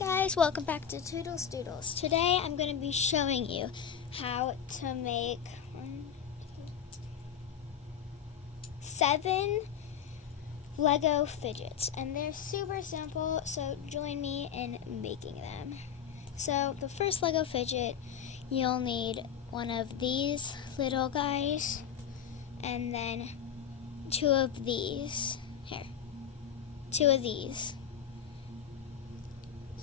guys, welcome back to Toodles Doodles. Today I'm going to be showing you how to make 7 Lego fidgets, and they're super simple, so join me in making them. So the first Lego fidget, you'll need one of these little guys and then 2 of these. Here, 2 of these.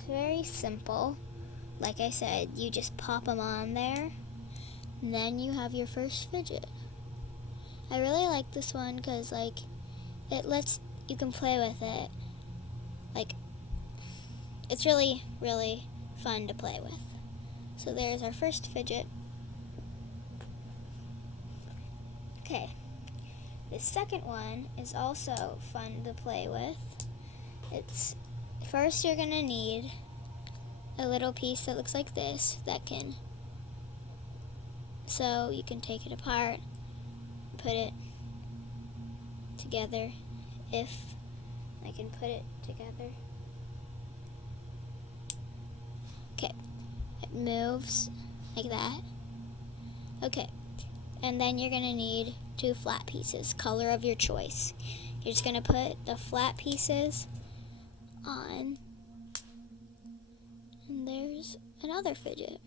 Very simple. Like I said, you just pop them on there, and then you have your first fidget. I really like this one because you can play with it. It's really, really fun to play with. So there's our first fidget. Okay, the second one is also fun to play with. First, you're going to need a little piece that looks like this so you can take it apart, put it together, if I can put it together. Okay, it moves like that. Okay, and then you're going to need 2 flat pieces, color of your choice. You're just going to put the flat pieces on, and there's another fidget.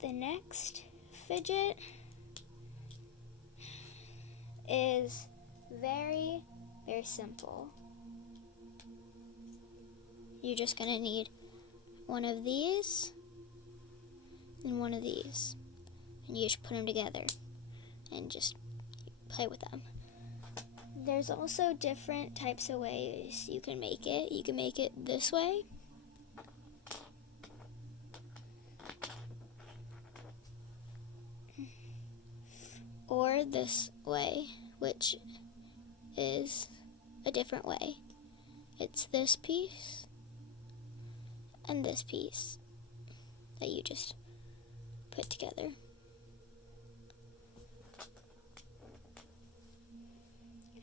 The next fidget is very, very simple. You're just going to need one of these and one of these. And you just put them together and just play with them. There's also different types of ways you can make it. You can make it this way. Or this way, which is a different way. It's this piece and this piece that you just put together.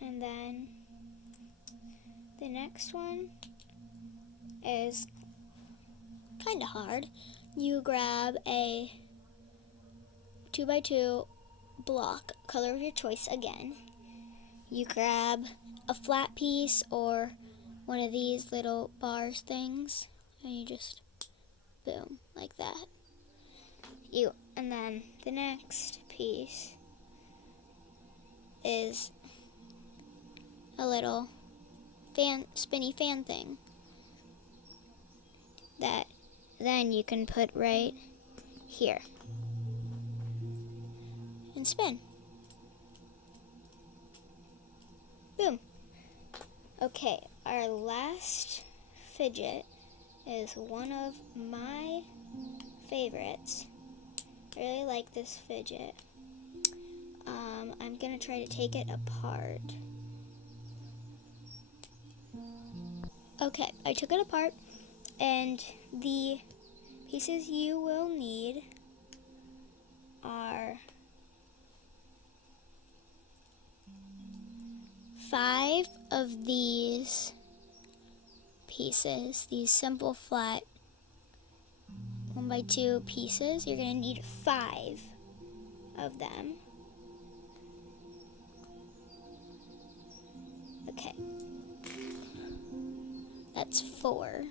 And then the next one is kind of hard. You grab a 2x2 block, color of your choice again. You grab a flat piece or one of these little bars things, and you just boom, like that. And then the next piece is a little spinny fan thing that then you can put right here and spin. Boom. Okay, our last fidget is one of my favorites. I really like this fidget. I'm gonna try to take it apart. Okay, I took it apart, and the pieces you will need are 5 of these pieces, these simple flat 1x2 pieces. You're going to need 5 of them. Okay. That's 4.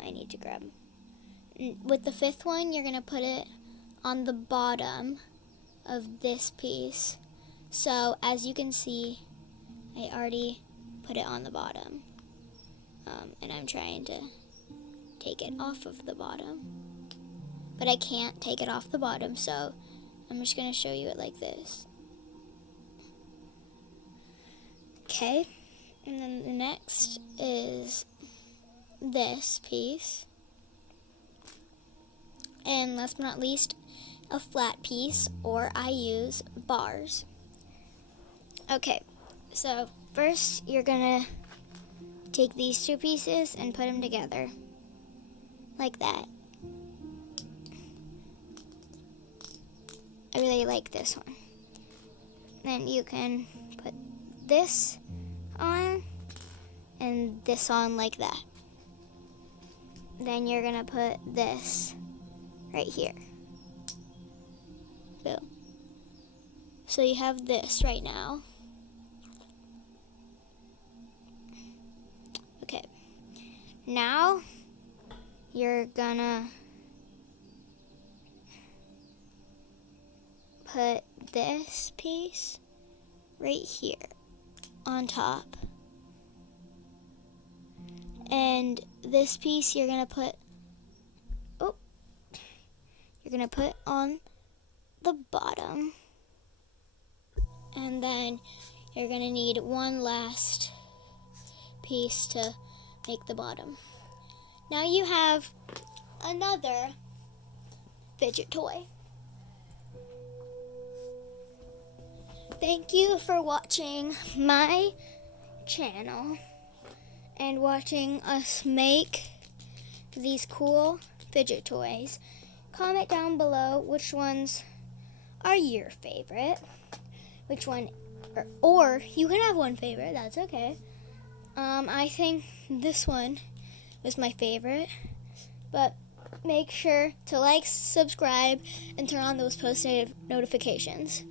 I need to grab. With the 5th one, you're going to put it on the bottom of this piece. So, as you can see, I already put it on the bottom. And I'm trying to take it off of the bottom. But I can't take it off the bottom, so I'm just going to show you it like this. Okay. And then the next is this piece. And last but not least, a flat piece, or I use bars. Okay, so first you're gonna take these 2 pieces and put them together like that. I really like this one. Then you can put this on and this on like that. Then you're gonna put this right here. Boom. So you have this right now. Okay. Now you're gonna put this piece right here on top. And this piece you're gonna put on the bottom. And then you're gonna need one last piece to make the bottom. Now you have another fidget toy. Thank you for watching my channel and watching us make these cool fidget toys. Comment down below which ones are your favorite. Which one, or you can have one favorite, that's okay. I think this one was my favorite, but make sure to like, subscribe, and turn on those post notifications.